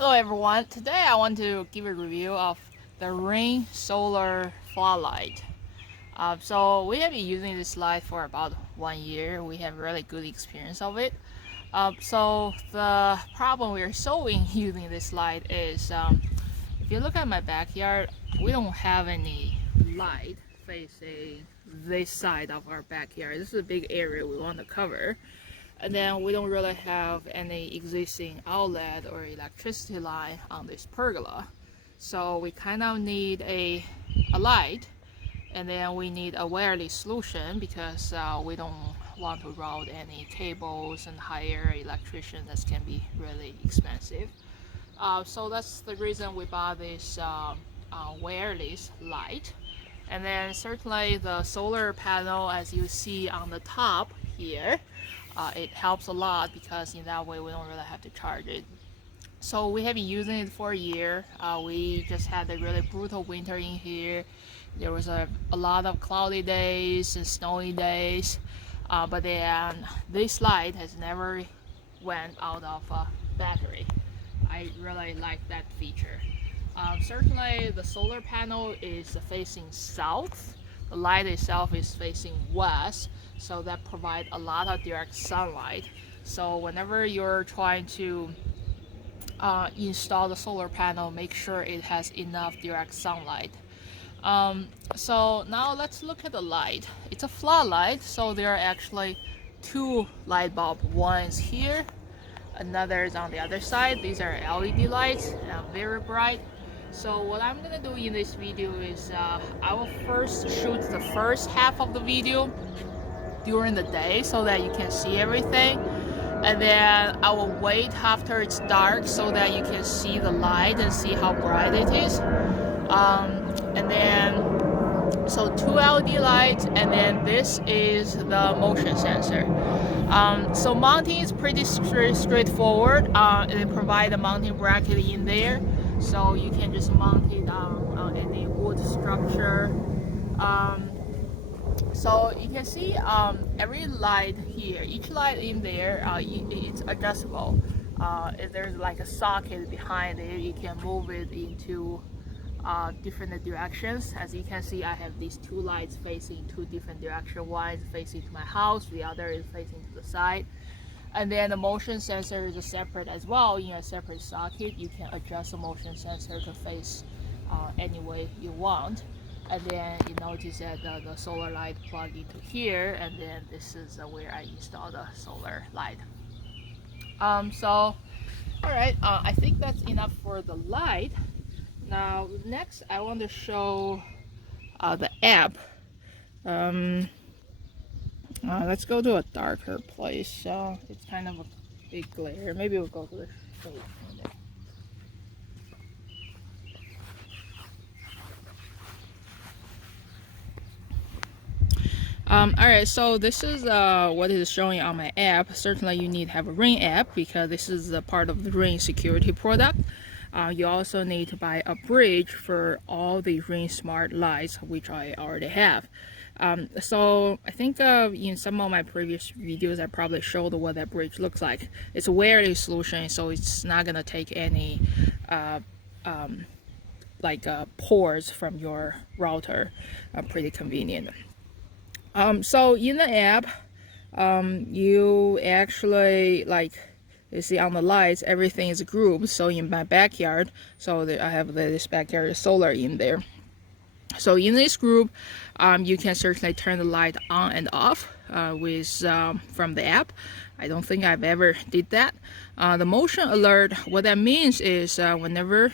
Hello everyone, today I want to give a review of the Ring Solar Floodlight. So we have been using this light for about 1 year. We have really good experience of it. So the problem we're solving using this light is if you look at my backyard, we don't have any light facing this side of our backyard. This is a big area we want to cover. And then we don't really have any existing outlet or electricity line on this pergola. So we kind of need a light, and then we need a wireless solution because we don't want to route any cables and hire electrician. That can be really expensive. So that's the reason we bought this wireless light. And then certainly the solar panel, as you see on the top here, it helps a lot because in that way we don't really have to charge it. So we have been using it for a year. We just had a really brutal winter in here. There was a lot of cloudy days and snowy days, but then this light has never went out of battery. I really like that feature. Certainly the solar panel is facing south. The light itself is facing west, so that provides a lot of direct sunlight. So whenever you're trying to install the solar panel, make sure it has enough direct sunlight. So now let's look at the light. It's a floodlight, so there are actually two light bulbs. One is here, another is on the other side. These are LED lights, very bright. So what I'm gonna do in this video is I will first shoot the first half of the video during the day so that you can see everything, and then I will wait after it's dark so that you can see the light and see how bright it is. And then so two LED lights, and then this is the motion sensor. So mounting is pretty straightforward. They provide a mounting bracket in there, so you can just mount it on any wood structure. So you can see every light here, each light in there, it's adjustable. If there's like a socket behind it, you can move it into different directions. As you can see, I have these two lights facing two different directions. One is facing to my house, the other is facing to the side. And then the motion sensor is separate as well. In a separate socket, you can adjust the motion sensor to face any way you want. And then you notice that the solar light plugged into here, and then this is where I install the solar light. So all right, I think that's enough for the light. Now next I want to show the app. Let's go to a darker place. It's kind of a big glare. Maybe we'll go to the shade. Alright, so this is what it is showing on my app. Certainly you need to have a Ring app because this is a part of the Ring security product. You also need to buy a bridge for all the Ring smart lights, which I already have. So I think in some of my previous videos I probably showed what that bridge looks like. It's a wireless solution, so it's not gonna take any ports from your router. Pretty convenient. So in the app, you actually, like you see on the lights, everything is grouped. So in my backyard, so I have this backyard solar in there. So in this group, you can certainly turn the light on and off from the app. I don't think I've ever did that. The motion alert, what that means is whenever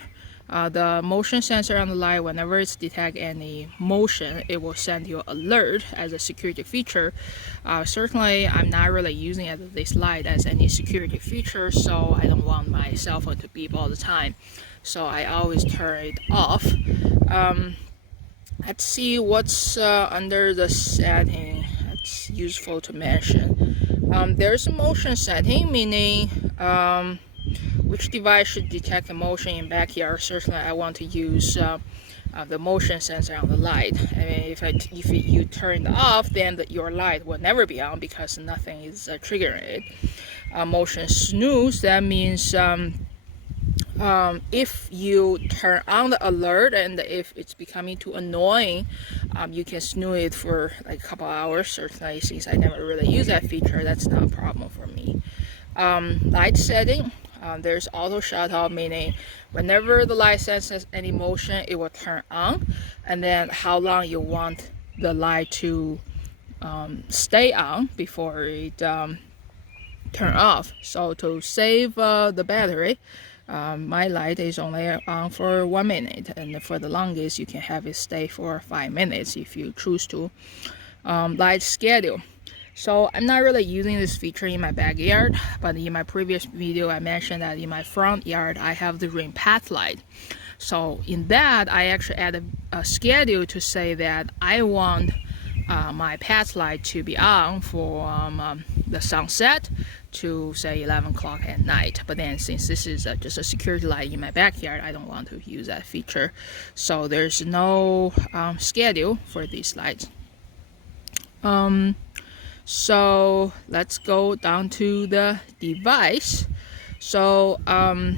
the motion sensor on the light, whenever it's detect any motion, it will send you an alert as a security feature. Certainly I'm not really using this light as any security feature, so I don't want my cell phone to beep all the time, so I always turn it off. Let's see what's under the setting. It's useful to mention. There's a motion setting, meaning which device should detect the motion in backyard. Certainly I want to use the motion sensor on the light. I mean, if you turn it off, then your light will never be on because nothing is triggering it. Motion snooze, that means if you turn on the alert and if it's becoming too annoying, you can snooze it for like a couple hours. Certainly, since I never really use that feature, that's not a problem for me. Light setting, there's auto shut off, meaning whenever the light senses any motion, it will turn on, and then how long you want the light to stay on before it turn off. So to save the battery, my light is only on for 1 minute, and for the longest you can have it stay for 5 minutes if you choose to. Light schedule. So I'm not really using this feature in my backyard, but in my previous video I mentioned that in my front yard I have the ring path light. So in that I actually added a schedule to say that I want my path light to be on for the sunset to say 11 o'clock at night. But then since this is just a security light in my backyard, I don't want to use that feature. So there's no schedule for these lights. So let's go down to the device. So note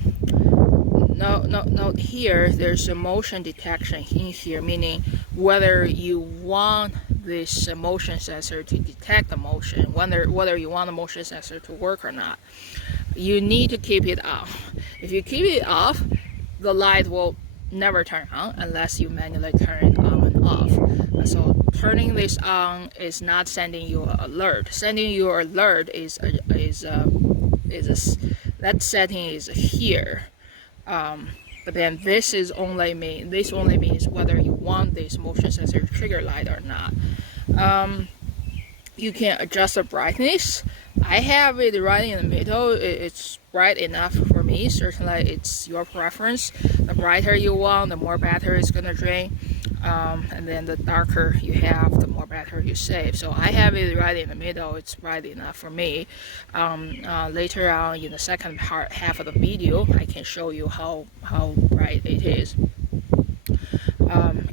here, there's a motion detection in here, meaning whether you want this motion sensor to detect the motion, whether you want the motion sensor to work or not. You need to keep it off. If you keep it off, the light will never turn on unless you manually turn it on and off. So turning this on is not sending you an alert. Sending you an alert that setting is here. But then this only means whether you want this motion sensor trigger light or not. You can adjust the brightness. I have it right in the middle. It's bright enough for me. Certainly it's your preference. The brighter you want, the more battery it's gonna drain. And then the darker you have, the more battery you save. So I have it right in the middle. It's bright enough for me. Later on in the second half of the video, I can show you how bright it is.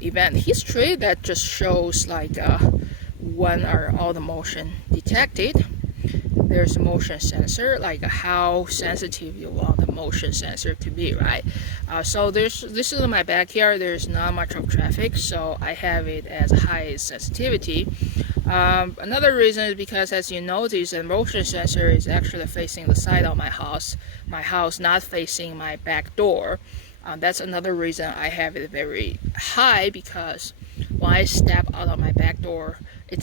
Event history, that just shows like when are all the motion detected. There's a motion sensor, like how sensitive you want the motion sensor to be, right? So this is in my backyard. There's not much of traffic, so I have it as high sensitivity. Another reason is because, as you notice, the motion sensor is actually facing the side of my house not facing my back door. That's another reason I have it very high, because when I step out of my back door,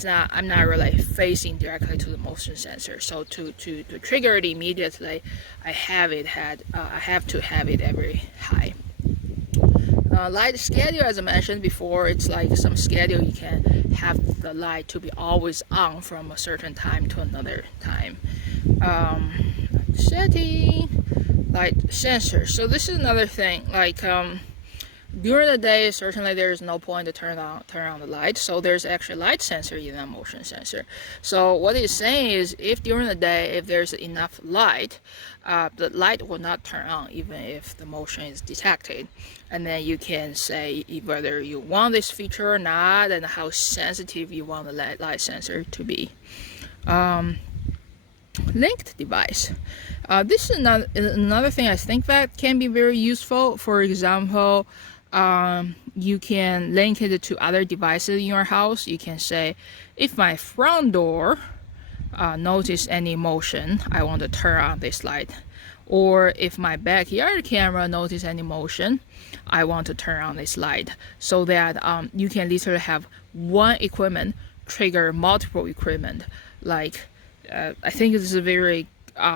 I'm not really facing directly to the motion sensor. So to trigger it immediately, I have to have it very high. Light schedule, as I mentioned before, it's like some schedule you can have the light to be always on from a certain time to another time. Setting, light sensor. So this is another thing, like during the day, certainly there is no point to turn on the light. So there's actually light sensor in that motion sensor. So what it's saying is, if during the day, if there's enough light, the light will not turn on even if the motion is detected. And then you can say whether you want this feature or not, and how sensitive you want the light sensor to be. Linked device. This is another thing I think that can be very useful. For example, you can link it to other devices in your house. You can say, if my front door notice any motion, I want to turn on this light. Or if my backyard camera notice any motion, I want to turn on this light. So that you can literally have one equipment trigger multiple equipment. Like I think this is a very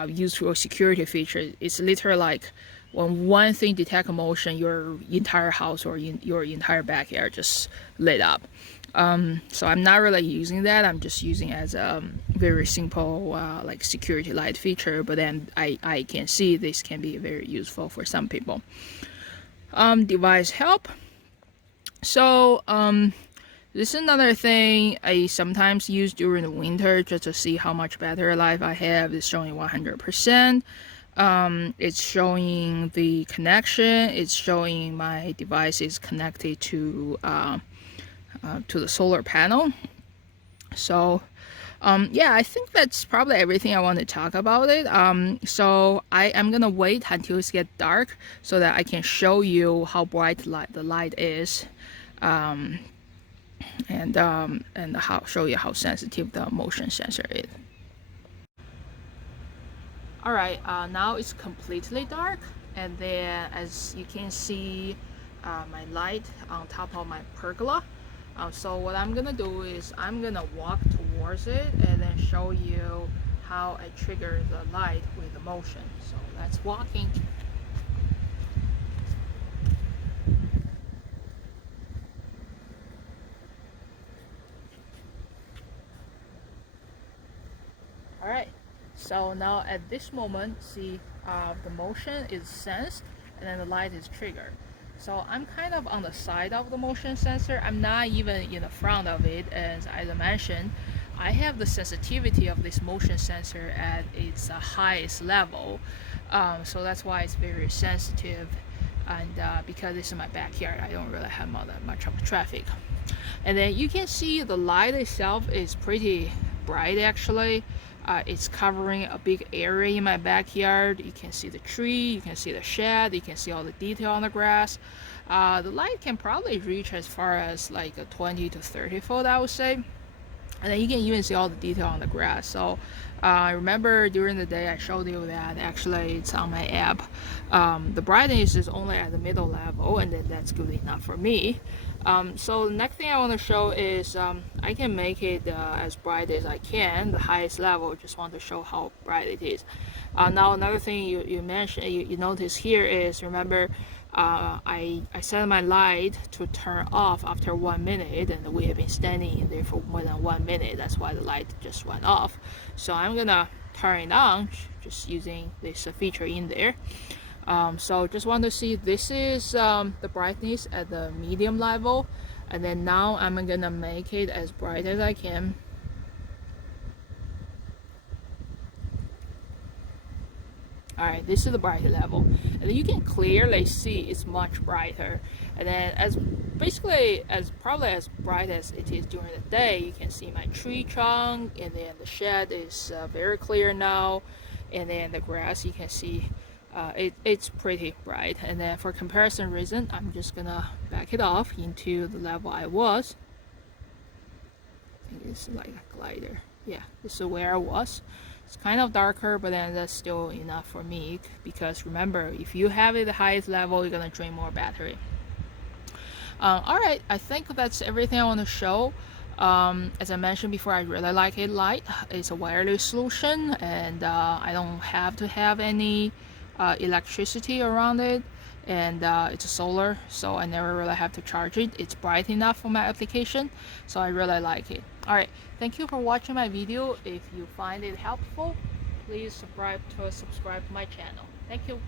useful security feature. It's literally like when one thing detects a motion, your entire house or your entire backyard just lit up. So I'm not really using that. I'm just using it as a very simple like security light feature. But then I can see this can be very useful for some people. Device help. So this is another thing I sometimes use during the winter just to see how much battery life I have. It's showing 100%. It's showing the connection. It's showing my device is connected to the solar panel. So Yeah, I think that's probably everything I want to talk about it. So I am gonna wait until it gets dark so that I can show you how bright the light is, um, and how show you how sensitive the motion sensor is. All right, now it's completely dark, and then as you can see, my light on top of my pergola. So what I'm gonna do is I'm gonna walk towards it and then show you how I trigger the light with the motion. So let's walking. All right, so now at this moment, see the motion is sensed and then the light is triggered. So I'm kind of on the side of the motion sensor. I'm not even in the front of it. As I mentioned, I have the sensitivity of this motion sensor at its highest level. So that's why it's very sensitive. And because this is my backyard, I don't really have much of traffic. And then you can see the light itself is pretty bright actually. It's covering a big area in my backyard. You can see the tree, you can see the shed, you can see all the detail on the grass. The light can probably reach as far as like a 20 to 30 foot, I would say. And then you can even see all the detail on the grass. So I remember during the day I showed you that actually it's on my app. The brightness is only at the middle level, and then that's good enough for me. So the next thing I want to show is I can make it as bright as I can, the highest level. Just want to show how bright it is. Now another thing you mentioned, you notice here is, remember, I set my light to turn off after 1 minute, and we have been standing in there for more than 1 minute. That's why the light just went off. So I'm gonna turn it on just using this feature in there. So just want to see, this is the brightness at the medium level, and then now I'm gonna make it as bright as I can. Alright, this is the bright level, and then you can clearly see it's much brighter. And then as basically as probably as bright as it is during the day, you can see my tree trunk, and then the shed is very clear now, and then the grass you can see it's pretty bright. And then for comparison reason, I'm just gonna back it off into the level I was. I think it's like a glider. Yeah, this is where I was. It's kind of darker, but then that's still enough for me, because remember, if you have it at the highest level, you're gonna drain more battery. Alright, I think that's everything I want to show. As I mentioned before, I really like it light. It's a wireless solution, and I don't have to have any electricity around it, and it's a solar, so I never really have to charge it. It's bright enough for my application, so I really like it. Alright, thank you for watching my video. If you find it helpful, please subscribe to my channel. Thank you.